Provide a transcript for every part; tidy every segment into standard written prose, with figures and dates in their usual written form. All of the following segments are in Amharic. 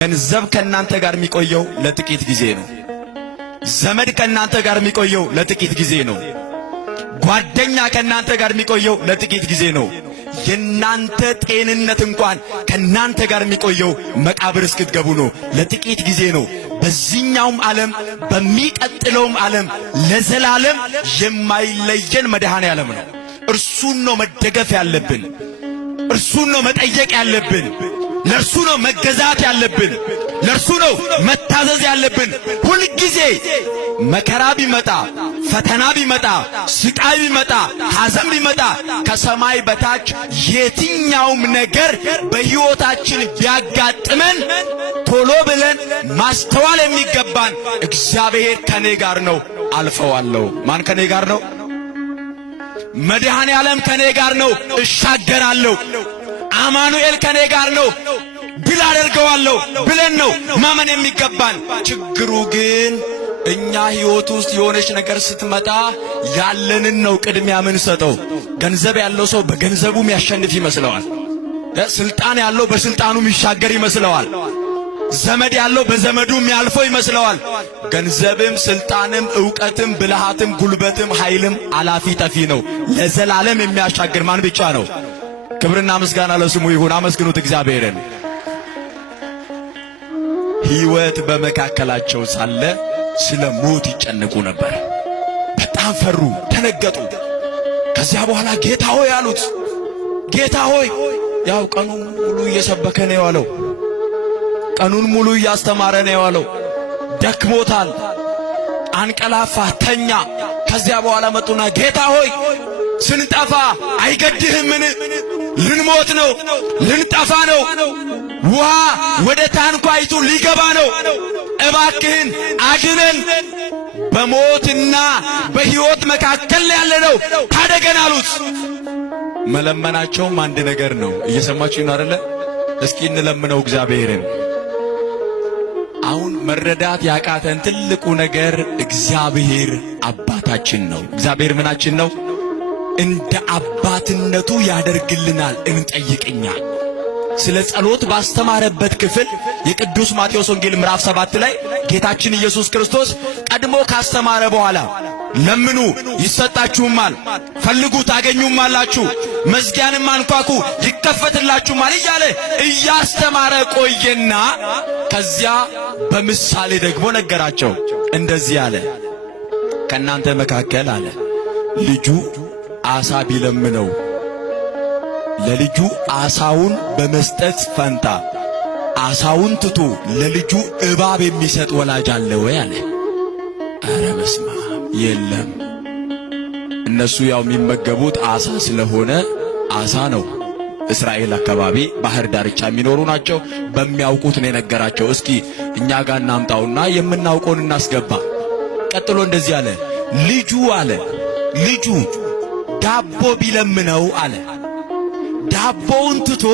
ገንዘብ ከናንተ ጋር የሚቆየው ለጥቂት ጊዜ ነው። ዘመድ ከናንተ ጋር የሚቆየው ለጥቂት ጊዜ ነው። ጓደኛ ከናንተ ጋር የሚቆየው ለጥቂት ጊዜ ነው። የናንተ ጤንነት እንኳን ከናንተ ጋር የሚቆየው መቃብር እስክትገቡ ነው። ለጥቂት ጊዜ ነው። በዚህኛውም ዓለም በሚቀጥለውም ዓለም ለዘላለም የማይለየን መድኃኔ ዓለም ነው። እርሱን ነው መደገፍ ያለብን። እርሱን ነው መጠየቅ ያለብን። ለርሱ ነው መገዛት ያለብን። ለርሱ ነው መታዘዝ ያለብን። ሁሉ ጊዜ መከራ ቢመጣ፣ ፈተና ቢመጣ፣ ስቃይ ቢመጣ፣ ሐዘን ቢመጣ ከሰማይ በታች የትኛውም ነገር በሕይወታችን ቢያጋጥመን ቶሎ ብለን ማስተዋል የሚገባን እግዚአብሔር ከኔ ጋር ነው፣ አልፈዋለሁ። ማን ከኔ ጋር ነው? መድኃኔ ዓለም ከኔ ጋር ነው፣ እሻገራለሁ። አማኑኤል ከኔ ጋር ነው፣ ድል አደርገዋለሁ ብለን ነው ማመን የሚገባን። ችግሩ ግን እኛ ሕይወት ውስጥ የሆነች ነገር ስትመጣ ያለንን ነው ቅድሚያ ምን ሰጠው። ገንዘብ ያለው ሰው በገንዘቡ የሚያሸንፍ ይመስለዋል። ስልጣን ያለው በስልጣኑ የሚሻገር ይመስለዋል። ዘመድ ያለው በዘመዱ የሚያልፈው ይመስለዋል። ገንዘብም ስልጣንም ዕውቀትም ብልሃትም ጉልበትም ኃይልም አላፊ ጠፊ ነው። ለዘላለም የሚያሻግር ማን ብቻ ነው? ክብርና ምስጋና ለስሙ ይሁን። አመስግኑት እግዚአብሔርን። ሕይወት በመካከላቸው ሳለ ስለ ሞት ይጨነቁ ነበር። በጣም ፈሩ፣ ደነገጡ። ከዚያ በኋላ ጌታ ሆይ አሉት። ጌታ ሆይ፣ ያው ቀኑን ሙሉ እየሰበከ ነው የዋለው፣ ቀኑን ሙሉ እያስተማረ ነው የዋለው። ደክሞታል፣ አንቀላፋ፣ ተኛ። ከዚያ በኋላ መጡና ጌታ ሆይ ስንጠፋ አይገድህምን? ልንሞት ነው፣ ልንጠፋ ነው። ውሃ ወደ ታንኳይቱ ሊገባ ነው። እባክህን አድነን፣ በሞትና በሕይወት መካከል ያለ ነው፣ ታደገን አሉት። መለመናቸውም አንድ ነገር ነው። እየሰማችሁ ነው አይደለ? እስኪ እንለምነው እግዚአብሔርን። አሁን መረዳት ያቃተን ትልቁ ነገር እግዚአብሔር አባታችን ነው። እግዚአብሔር ምናችን ነው? እንደ አባትነቱ ያደርግልናል። እንጠይቅኛል። ስለ ጸሎት ባስተማረበት ክፍል የቅዱስ ማቴዎስ ወንጌል ምዕራፍ 7 ላይ ጌታችን ኢየሱስ ክርስቶስ ቀድሞ ካስተማረ በኋላ ለምኑ ይሰጣችሁማል፣ ፈልጉ ታገኙማላችሁ፣ መዝጊያንም አንኳኩ ይከፈትላችሁማል እያለ እያስተማረ ቆየና ከዚያ በምሳሌ ደግሞ ነገራቸው። እንደዚህ አለ፣ ከእናንተ መካከል አለ ልጁ ዓሣ ቢለምነው ለልጁ ዓሣውን በመስጠት ፈንታ ዓሣውን ትቶ ለልጁ እባብ የሚሰጥ ወላጅ አለ ወይ አለ። ኧረ በስመ አብ! የለም። እነሱ ያው የሚመገቡት ዓሣ ስለሆነ ዓሣ ነው። እስራኤል አካባቢ ባህር ዳርቻ የሚኖሩ ናቸው። በሚያውቁት ነው የነገራቸው። እስኪ እኛ ጋር እናምጣውና የምናውቀውን እናስገባ። ቀጥሎ እንደዚህ አለ፣ ልጁ ዳቦ ቢለምነው አለ ዳቦውን ትቶ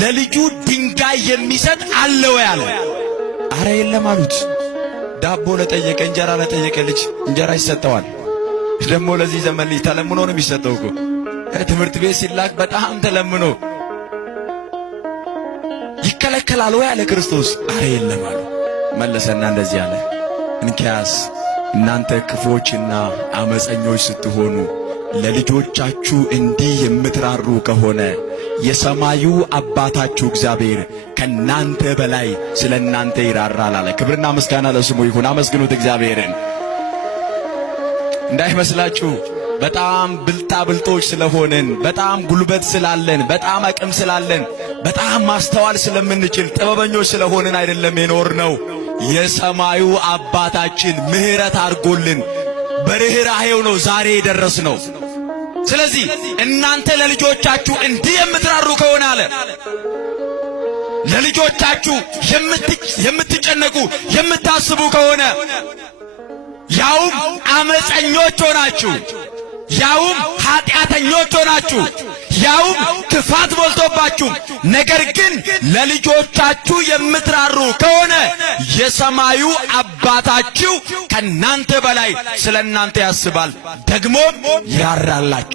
ለልጁ ድንጋይ የሚሰጥ አለ ወይ አለ። አረ የለም አሉት። ዳቦ ለጠየቀ እንጀራ ለጠየቀ ልጅ እንጀራ ይሰጠዋል። ደግሞ ለዚህ ዘመን ልጅ ተለምኖ ነው የሚሰጠው እኮ። ትምህርት ቤት ሲላክ በጣም ተለምኖ ይከለከላል ወይ አለ ክርስቶስ። አረ የለም አሉ። መለሰና እንደዚህ አለ፣ እንኪያስ እናንተ ክፎችና አመፀኞች ስትሆኑ ለልጆቻችሁ እንዲህ የምትራሩ ከሆነ የሰማዩ አባታችሁ እግዚአብሔር ከናንተ በላይ ስለ እናንተ ይራራል አለ። ክብርና ምስጋና ለስሙ ይሁን። አመስግኑት እግዚአብሔርን። እንዳይመስላችሁ በጣም ብልጣብልጦች ስለሆንን፣ በጣም ጉልበት ስላለን፣ በጣም አቅም ስላለን፣ በጣም ማስተዋል ስለምንችል ጥበበኞች ስለሆንን አይደለም የኖርነው። የሰማዩ አባታችን ምሕረት አድርጎልን በርኅራኄው ነው ዛሬ የደረስነው። ስለዚህ እናንተ ለልጆቻችሁ እንዲህ የምትራሩ ከሆነ አለ ለልጆቻችሁ የምትጨነቁ የምታስቡ ከሆነ ያውም አመፀኞች ሆናችሁ፣ ያውም ኃጢአተኞች ሆናችሁ፣ ያውም ክፋት ሞልቶባችሁ፣ ነገር ግን ለልጆቻችሁ የምትራሩ ከሆነ የሰማዩ አባታችሁ ከናንተ በላይ ስለ እናንተ ያስባል፣ ደግሞም ይራራላችሁ።